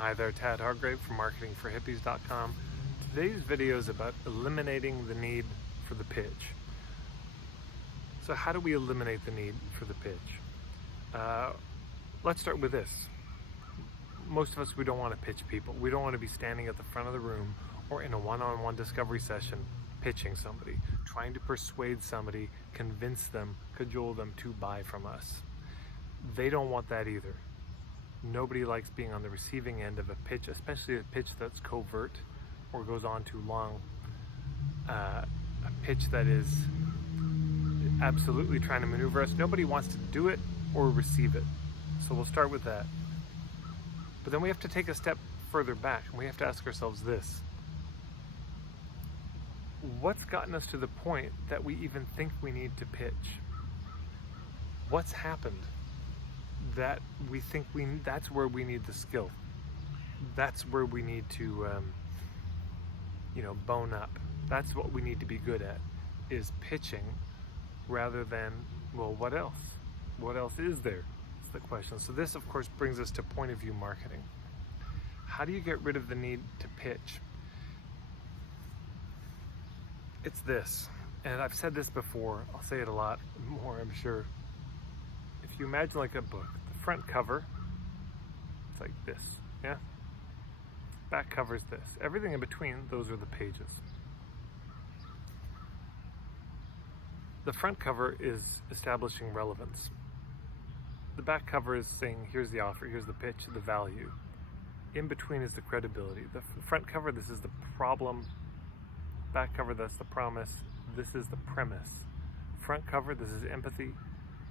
Hi there, Tad Hargrave from marketingforhippies.com. Today's video is about eliminating the need for the pitch. So how do we eliminate the need for the pitch? Let's start with this. Most of us, we don't want to pitch people. We don't want to be standing at the front of the room or in a one-on-one discovery session pitching somebody, trying to persuade somebody, convince them, cajole them to buy from us. They don't want that either. Nobody likes being on the receiving end of a pitch, especially a pitch that's covert or goes on too long. A pitch that is absolutely trying to maneuver us. Nobody wants to do it or receive it. So we'll start with that. But then we have to take a step further back and we have to ask ourselves this. What's gotten us to the point that we even think we need to pitch? What's happened that we think that's where we need the skill? That's where we need to, bone up. That's what we need to be good at, is pitching rather than, well, what else? What else is there? That's the question. So this, of course, brings us to point of view marketing. How do you get rid of the need to pitch? It's this, and I've said this before, I'll say it a lot more, I'm sure. If you imagine like a book, the front cover, it's like this, yeah? Back cover is this. Everything in between, those are the pages. The front cover is establishing relevance. The back cover is saying, here's the offer, here's the pitch, the value. In between is the credibility. The front cover, this is the problem. Back cover, that's the promise. This is the premise. Front cover, this is empathy.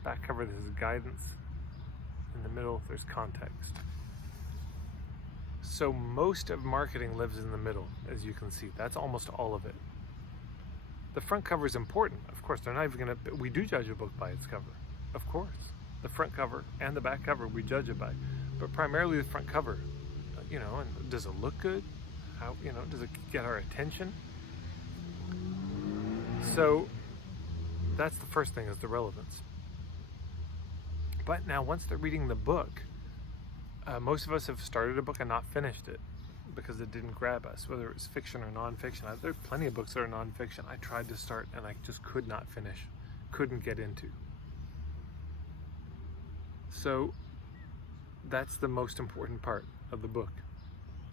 Back cover, this is guidance. In the middle, there's context. So most of marketing lives in the middle, as you can see. That's almost all of it. The front cover is important. Of course, they're not even gonna, we do judge a book by its cover. Of course. The front cover and the back cover, we judge it by. But primarily the front cover, and does it look good? How, does it get our attention? So that's the first thing, is the relevance. But now once they're reading the book, most of us have started a book and not finished it because it didn't grab us, whether it's fiction or nonfiction. There are plenty of books that are nonfiction I tried to start and I just could not finish, couldn't get into. So that's the most important part of the book,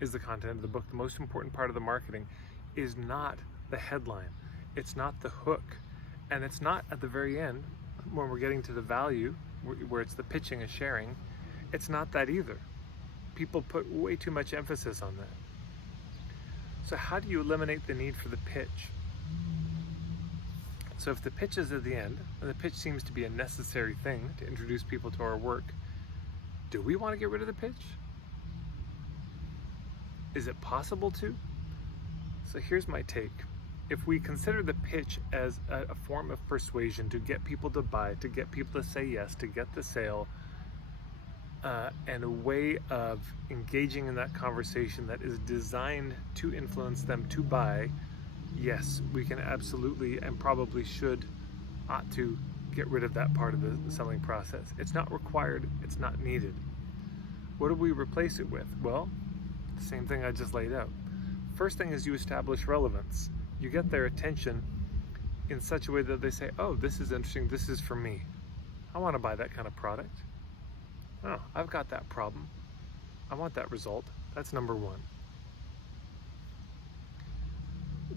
is the content of the book. The most important part of the marketing is not the headline. It's not the hook, and it's not at the very end when we're getting to the value where it's the pitching and sharing. It's not that either. People put way too much emphasis on that. So how do you eliminate the need for the pitch? So if the pitch is at the end, and the pitch seems to be a necessary thing to introduce people to our work, do we want to get rid of the pitch? Is it possible to? So here's my take. If we consider the pitch as a form of persuasion to get people to buy, to get people to say yes, to get the sale, and a way of engaging in that conversation that is designed to influence them to buy, yes, we can absolutely and probably ought to get rid of that part of the selling process. It's not required, it's not needed. What do we replace it with? Well, the same thing I just laid out. First thing is you establish relevance. You get their attention in such a way that they say, oh, this is interesting, this is for me. I want to buy that kind of product. Oh, I've got that problem. I want that result. That's number one.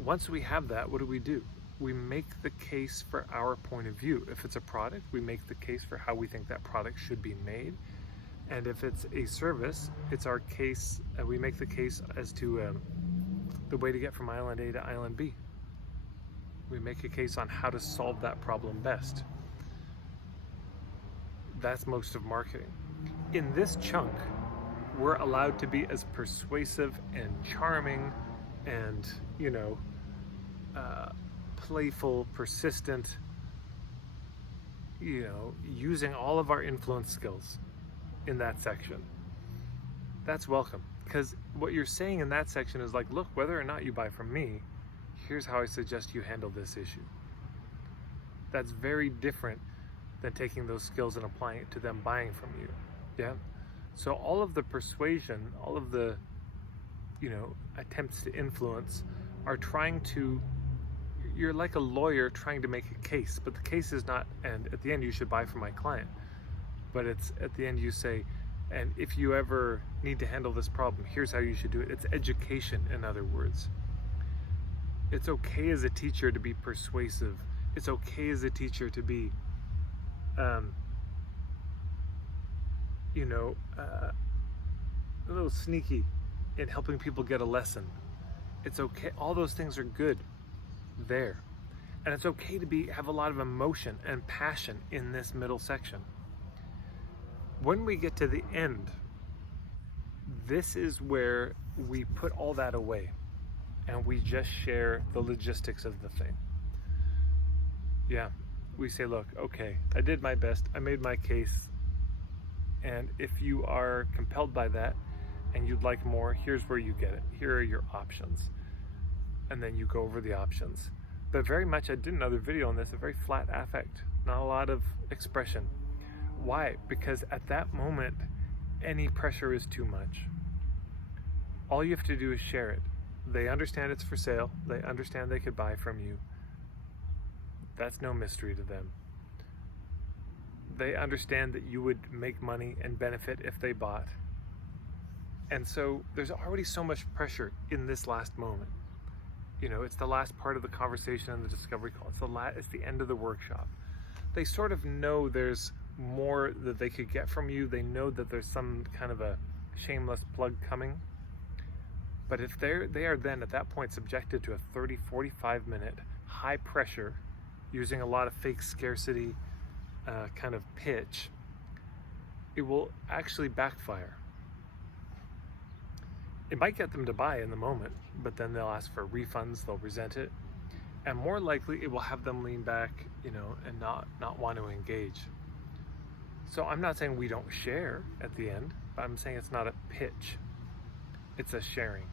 Once we have that, what do? We make the case for our point of view. If it's a product, we make the case for how we think that product should be made. And if it's a service, it's our case, we make the case as to the way to get from island A to island B. We make a case on how to solve that problem best. That's most of marketing. In this chunk, we're allowed to be as persuasive and charming and, playful, persistent, using all of our influence skills in that section. That's welcome. Because what you're saying in that section is like, look, whether or not you buy from me, here's how I suggest you handle this issue. That's very different than taking those skills and applying it to them buying from you. Yeah? So all of the persuasion, all of the, attempts to influence are trying to, you're like a lawyer trying to make a case, but the case is not, and at the end you should buy from my client, but it's at the end you say, and if you ever need to handle this problem, here's how you should do it. It's education, in other words. It's okay as a teacher to be persuasive. It's okay as a teacher to be, a little sneaky in helping people get a lesson. It's okay. All those things are good there. And it's okay to have a lot of emotion and passion in this middle section. When we get to the end, this is where we put all that away and we just share the logistics of the thing. Yeah, we say, look, okay, I did my best, I made my case, and if you are compelled by that and you'd like more, here's where you get it. Here are your options. And then you go over the options. But very much, I did another video on this, a very flat affect, not a lot of expression. Why? Because at that moment, any pressure is too much. All you have to do is share it. They understand it's for sale. They understand they could buy from you. That's no mystery to them. They understand that you would make money and benefit if they bought. And so there's already so much pressure in this last moment. It's the last part of the conversation and the discovery call. It's the end of the workshop. They sort of know there's more that they could get from you. They know that there's some kind of a shameless plug coming. But if they are then at that point subjected to a 30, 45 minute high pressure, using a lot of fake scarcity kind of pitch, it will actually backfire. It might get them to buy in the moment, but then they'll ask for refunds, they'll resent it, and more likely it will have them lean back, and not want to engage. So I'm not saying we don't share at the end, but I'm saying it's not a pitch. It's a sharing.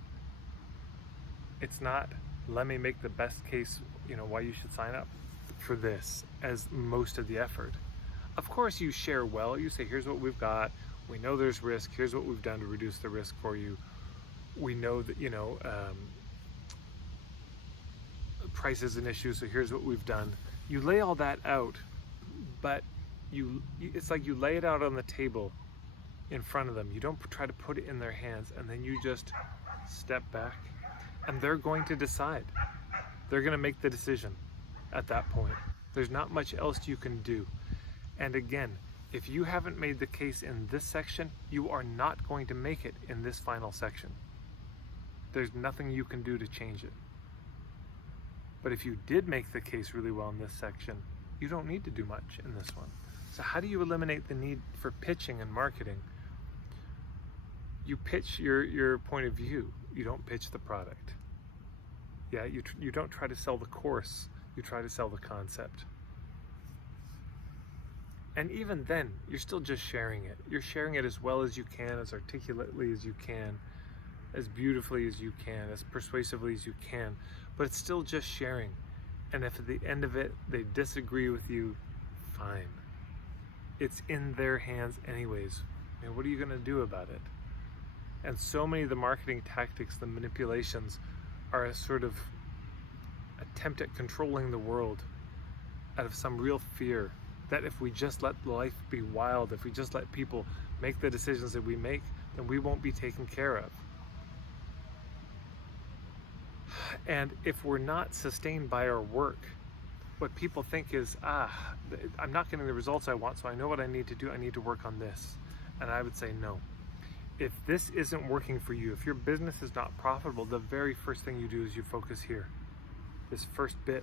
It's not, let me make the best case, why you should sign up for this as most of the effort. Of course you share well. You say, here's what we've got. We know there's risk. Here's what we've done to reduce the risk for you. We know that, price is an issue, so here's what we've done. You lay all that out, but it's like you lay it out on the table in front of them. You don't try to put it in their hands, and then you just step back, and they're going to decide. They're going to make the decision at that point. There's not much else you can do. And again, if you haven't made the case in this section, you are not going to make it in this final section. There's nothing you can do to change it. But if you did make the case really well in this section, you don't need to do much in this one. So how do you eliminate the need for pitching and marketing? You pitch your point of view. You don't pitch the product. Yeah, you don't try to sell the course. You try to sell the concept. And even then, you're still just sharing it. You're sharing it as well as you can, as articulately as you can, as beautifully as you can, as persuasively as you can, but it's still just sharing. And if at the end of it, they disagree with you, fine. It's in their hands anyways. I mean, what are you gonna do about it? And so many of the marketing tactics, the manipulations, are a sort of attempt at controlling the world out of some real fear that if we just let life be wild, if we just let people make the decisions that we make, then we won't be taken care of. And if we're not sustained by our work, what people think is, I'm not getting the results I want, so I know what I need to do. I need to work on this. And I would say no. If this isn't working for you, if your business is not profitable, the very first thing you do is you focus here. This first bit,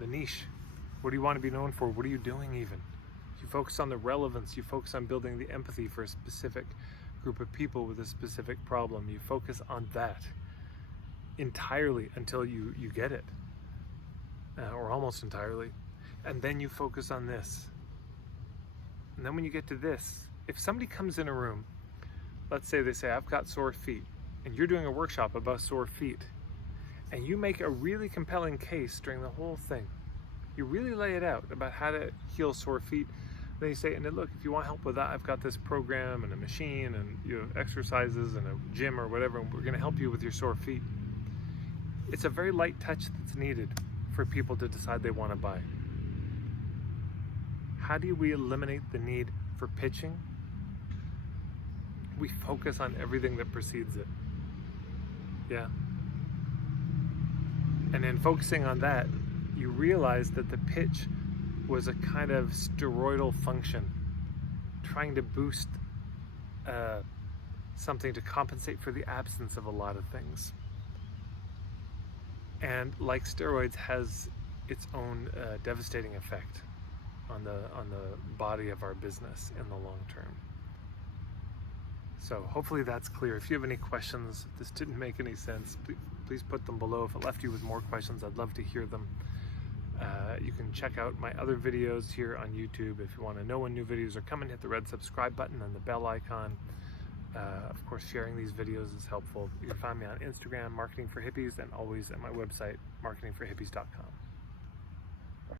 the niche. What do you want to be known for? What are you doing even? You focus on the relevance. You focus on building the empathy for a specific group of people with a specific problem. You focus on that entirely until you get it, or almost entirely. And then you focus on this. And then when you get to this, if somebody comes in a room, let's say they say, I've got sore feet, and you're doing a workshop about sore feet, and you make a really compelling case during the whole thing. You really lay it out about how to heal sore feet, They say, and then, look, if you want help with that, I've got this program and a machine and exercises and a gym or whatever, and we're going to help you with your sore feet. It's a very light touch that's needed for people to decide they want to buy. How do we eliminate the need for pitching? We focus on everything that precedes it. Yeah. And in focusing on that, you realize that the pitch was a kind of steroidal function, trying to boost something to compensate for the absence of a lot of things. And like steroids, has its own devastating effect on the body of our business in the long term. So hopefully that's clear. If you have any questions, if this didn't make any sense, please put them below. If it left you with more questions, I'd love to hear them. You can check out my other videos here on YouTube. If you want to know when new videos are coming, hit the red subscribe button and the bell icon. Of course, sharing these videos is helpful. You can find me on Instagram, Marketing for Hippies, and always at my website, marketingforhippies.com.